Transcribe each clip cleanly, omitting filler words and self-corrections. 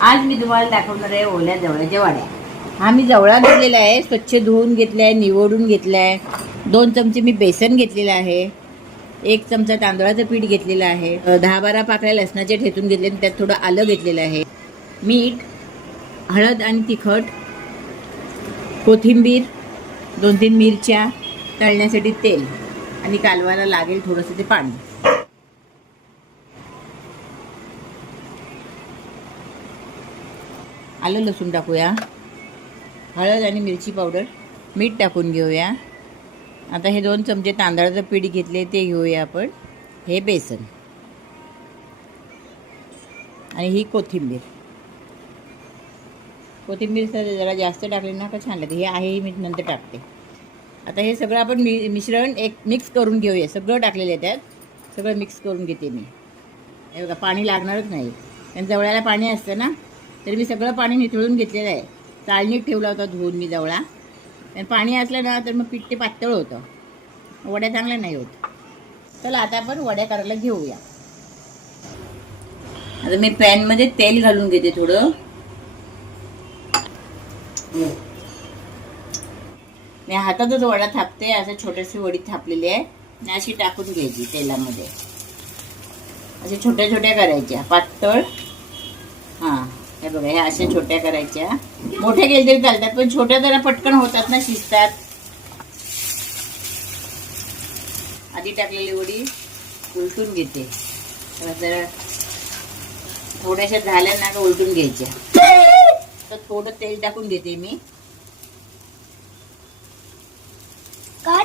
आज मी तुम्हाला दाखवणार आहे ओल्या जवळ्याच्या वड्या. हा मी जवळा घेतलेला आहे, स्वच्छ धुवून घेतलाय, निवडून घेतलाय. 2 चमचे मी बेसन घेतलेलं आहे. 1 चमचा तांदळाचं पीठ घेतलेलं आहे. 10-12 पाकळ्या लसणाचे ठेचून घेतले, त्यात थोडं आलं घेतलेलं आहे. मीठ, हळद आणि तिखट, कोथिंबीर, 2-3 मिरच्या, तळण्यासाठी तेल आणि कालवायला लागेल थोडंसं ते पाणी. आलं लसूण टाकूया, हळद आणि मिरची पावडर, मीठ टाकून घेऊया. आता हे 2 चमचे तांदळाचं पीठ घेतले ते घेऊया आपण. हे बेसन आणि ही कोथिंबीर जरा जास्त टाकली ना का छान लागते. हे आहे मी नंतर टाकते. आता हे सगळं आपण मिश्रण मिक्स करून घेऊया. सगळं टाकलेलं आहे त्यात, सगळं मिक्स करून घेते मी. हे बघा, पाणी लागणारच नाही, कारण जवळ्याला पाणी असतं ना. तर मी सगळं पाणी निथळून घेतलेलं आहे. चाळणीत ठेवला होता धुवून मी जवळा. आणि पाणी असलं ना तर मग पीठ ते पातळ होतं, वड्या चांगल्या नाही होत. चला आता आपण वड्या करायला घेऊया. आता मी पॅनमध्ये तेल घालून घेते थोडं. मी हातातच वडा थापते. असं छोटीशी वडी थापलेली आहे आणि अशी टाकून घ्यायची तेलामध्ये. अशा छोट्या छोट्या करायच्या, पातळ. हां, हे बघा, ह्या अशा छोट्या करायच्या. मोठ्या केल्या तरी चालतात, पण छोट्या जरा पटकन होतात ना, शिजतात. आधी टाकलेली वडी उलटून घेते. जरा थोड्याशा झाल्या ना का उलटून घ्यायच्या. तर थोडं तेल टाकून घेते मी. का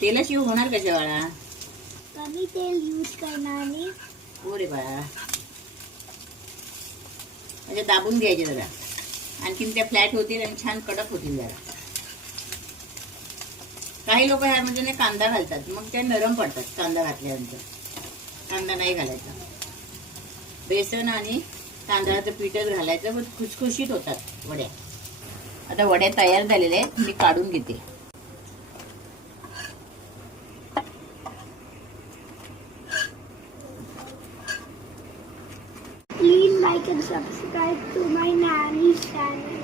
तेलच येऊ होणार कशा बाळा? कमी तेल यूज करणार. हो रे बाळा, म्हणजे दाबून घ्यायचे जरा. आणखीन त्या फ्लॅट होतील आणि छान कडक होतील जरा. काही लोक ह्यामध्ये म्हणजे कांदा घालतात, मग त्या नरम पडतात कांदा घातल्यानंतर. कांदा नाही घालायचा. बेसन आणि तांदळाचं पीठच घालायचं, पण खुसखुशीत होतात वड्या. आता वड्या तयार झालेल्या आहेत, मी काढून घेते. Please like and subscribe to my nanny's channel.